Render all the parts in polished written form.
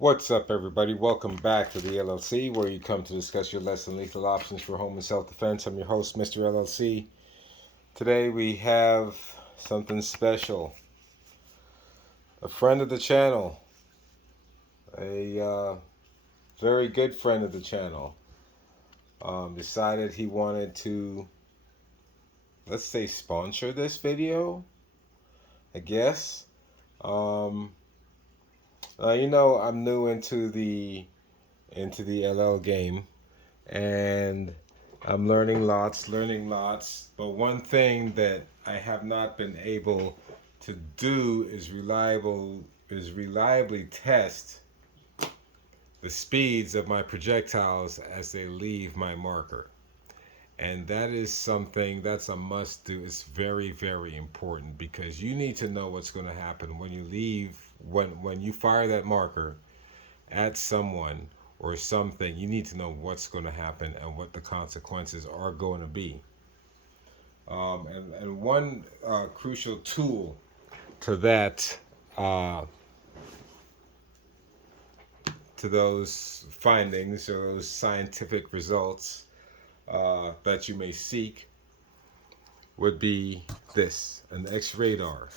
What's up, everybody? Welcome back to the LLC, where you come to discuss your less than lethal options for home and self-defense. I'm your host, Mr. LLC. Today we have something special. A friend of the channel, a very good friend of the channel, decided he wanted to, let's say, sponsor this video, I guess. Um, I'm new into the LL game, and I'm learning lots. But one thing that I have not been able to do is reliably test the speeds of my projectiles as they leave my marker. And that is something that's a must do. It's very, very important, because you need to know what's going to happen when you leave, when you fire that marker at someone or something. You need to know what's going to happen and what the consequences are going to be. And one crucial tool to that, to those findings or those scientific results that you may seek, would be this: an X-radar.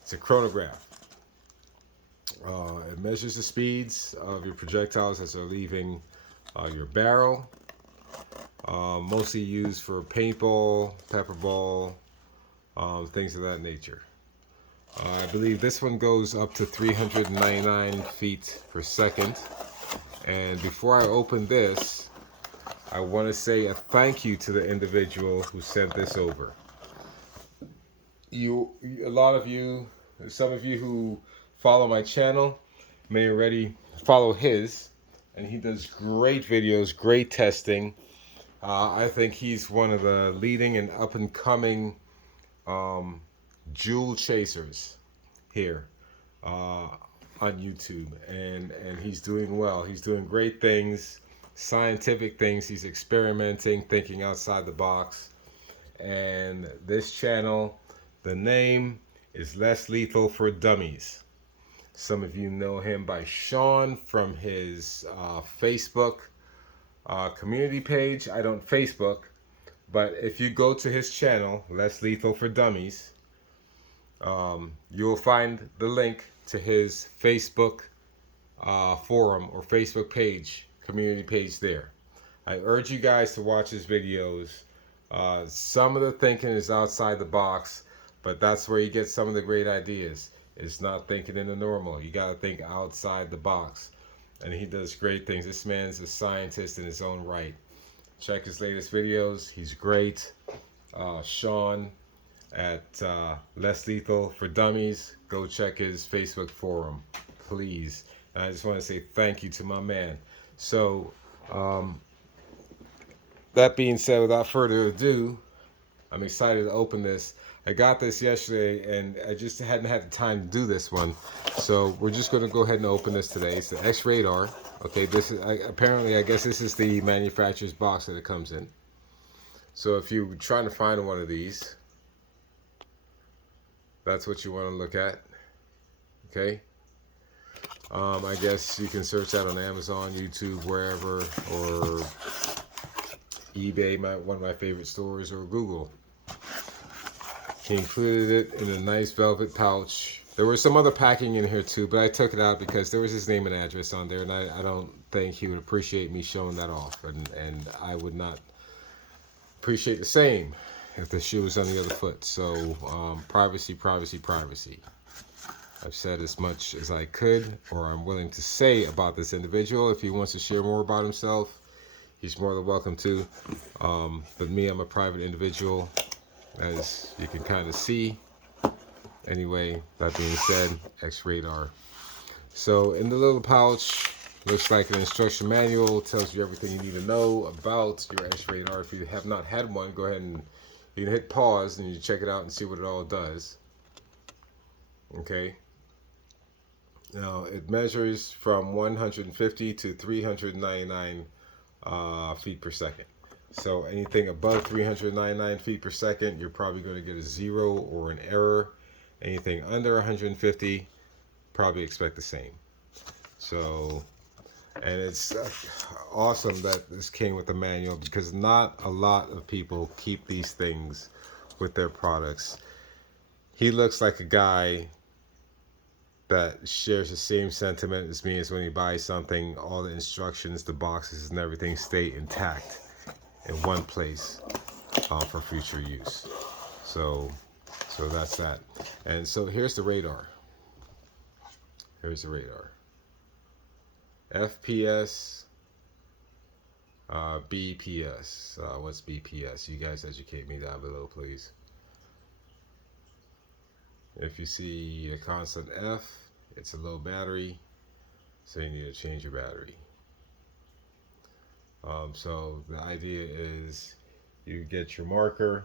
It's a chronograph. It measures the speeds of your projectiles as they're leaving your barrel. Mostly used for paintball, pepperball, things of that nature. I believe this one goes up to 399 feet per second. And before I open this, I want to say a thank you to the individual who sent this over. A lot of you, some of you who follow my channel may already follow his, and he does great videos, great testing. I think he's one of the leading and up and coming jewel chasers here on YouTube, and he's doing well. He's doing great things, scientific things. He's experimenting, thinking outside the box. And this channel, the name is Less Lethal for Dummies. Some of you know him by Sean from his Facebook community page. I don't Facebook, but if you go to his channel, Less Lethal for Dummies, you'll find the link to his Facebook forum or Facebook page, community page there. I urge you guys to watch his videos. Some of the thinking is outside the box, but that's where you get some of the great ideas. It's not thinking in the normal. You got to think outside the box. And he does great things. This man's a scientist in his own right. Check his latest videos. He's great. Sean at Less Lethal for Dummies. Go check his Facebook forum, please. And I just want to say thank you to my man. So, that being said, without further ado, I'm excited to open this. I got this yesterday, and I just hadn't had the time to do this one. So we're just going to go ahead and open this today. It's the X-Radar. Okay, this is apparently, I guess this is the manufacturer's box that it comes in. So if you're trying to find one of these, that's what you want to look at. Okay. I guess you can search that on Amazon, YouTube, wherever, or eBay, one of my favorite stores, or Google. He included it in a nice velvet pouch. There was some other packing in here too, but I took it out because there was his name and address on there, and I don't think he would appreciate me showing that off, and I would not appreciate the same if the shoe was on the other foot. So privacy. I've said as much as I could, or I'm willing to say, about this individual. If he wants to share more about himself, he's more than welcome to. But me, I'm a private individual, as you can kind of see. Anyway, that being said, X-Radar. So in the little pouch, looks like an instruction manual. Tells you everything you need to know about your X-Radar. If you have not had one, go ahead and you can hit pause and you check it out and see what it all does. Okay. Now it measures from 150 to 399 feet per second. So anything above 399 feet per second, you're probably going to get a 0 or an error. Anything under 150, probably expect the same. So, and it's awesome that this came with a manual, because not a lot of people keep these things with their products. He looks like a guy that shares the same sentiment as me, as when he buys something, all the instructions, the boxes and everything stay intact in one place for future use. So that's that. And so here's the radar. Here's the radar. FPS, BPS. What's BPS? You guys educate me down below, please. If you see a constant F, it's a low battery, so you need to change your battery. So the idea is you get your marker,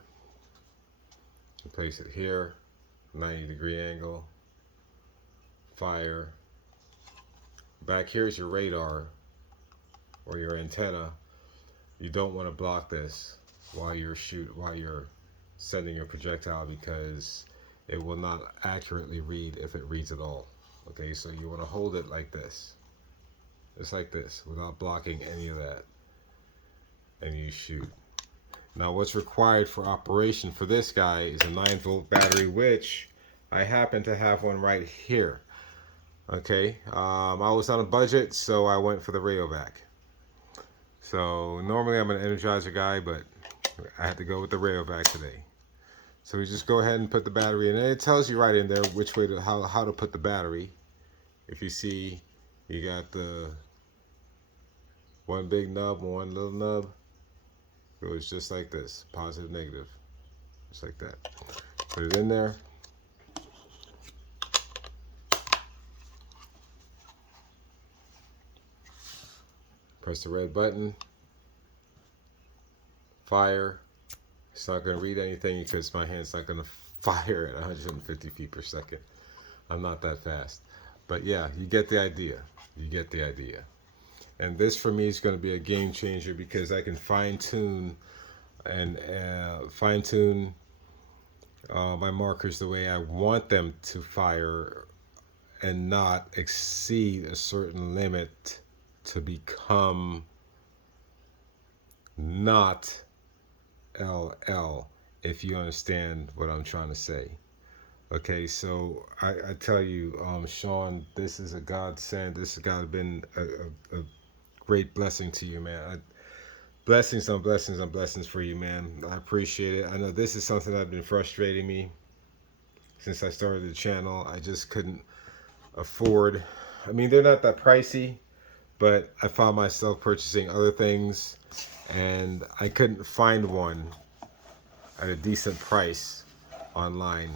you place it here, 90-degree angle, fire. Back here is your radar or your antenna. You don't want to block this while you're sending your projectile, because it will not accurately read if it reads at all. Okay, so you want to hold it like this, just like this, without blocking any of that, and you shoot. Now what's required for operation for this guy is a 9-volt battery, which I happen to have one right here. Okay, I was on a budget, so I went for the Rayovac. So normally I'm an Energizer guy, but I had to go with the Rayovac today. So we just go ahead and put the battery in, and it tells you right in there which way to how to put the battery. If you see, you got the one big nub, one little nub. It goes just like this, positive, negative, just like that. Put it in there. Press the red button. Fire. It's not going to read anything because my hand's not going to fire at 150 feet per second. I'm not that fast. But yeah, you get the idea. You get the idea. And this for me is going to be a game changer, because I can fine tune my markers the way I want them to fire, and not exceed a certain limit to become not LL, if you understand what I'm trying to say. Okay, so I tell you, Sean, this is a godsend. This has got to been a great blessing to you, man. Blessings on blessings on blessings for you, man. I appreciate it. I know this is something that's been frustrating me since I started the channel. I just couldn't afford. I mean, they're not that pricey, but I found myself purchasing other things, and I couldn't find one at a decent price online.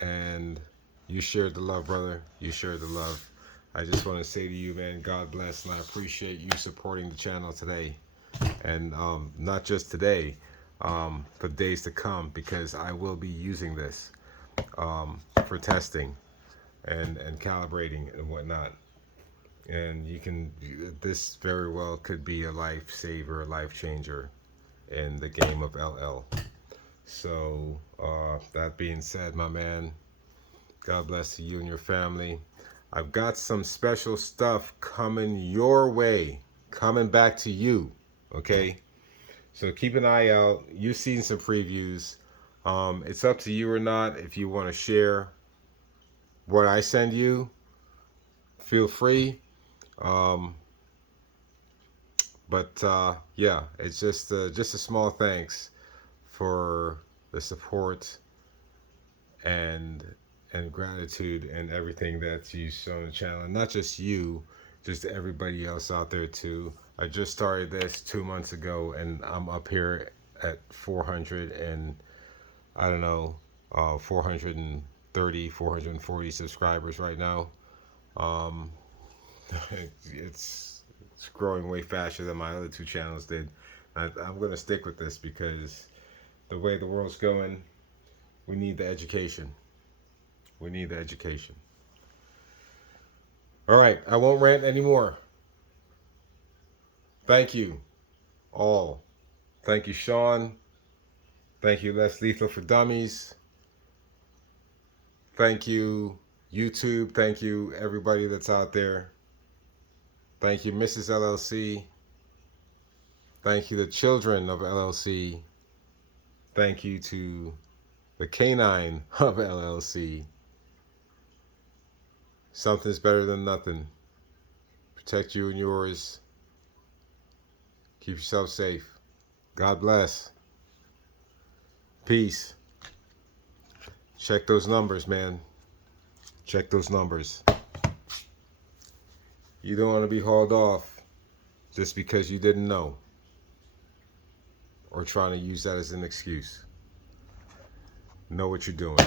And you shared the love, brother. You shared the love. I just want to say to you, man, God bless, and I appreciate you supporting the channel today, and not just today, for days to come, because I will be using this for testing and calibrating and whatnot. And you can, this very well could be a lifesaver, a life changer in the game of LL. So that being said, my man, God bless you and your family. I've got some special stuff coming your way, coming back to you. Okay, so keep an eye out. You've seen some previews. It's up to you or not. If you want to share what I send you, feel free. Yeah, it's just a small thanks for the support and gratitude and everything that you show on the channel. And not just you, just everybody else out there too. I just started this 2 months ago, and I'm up here at 400 and I don't know, 430, 440 subscribers right now. It's growing way faster than my other two channels did. I'm going to stick with this, because the way the world's going, we need the education. We need the education. All right, I won't rant anymore. Thank you all. Thank you, Sean. Thank you, Less Lethal for Dummies. Thank you, YouTube, thank you everybody that's out there. Thank you, Mrs. LLC. Thank you, the children of LLC. Thank you to the canine of LLC. Something's better than nothing. Protect you and yours. Keep yourself safe. God bless. Peace. Check those numbers, man. Check those numbers. You don't want to be hauled off just because you didn't know, or trying to use that as an excuse. Know what you're doing.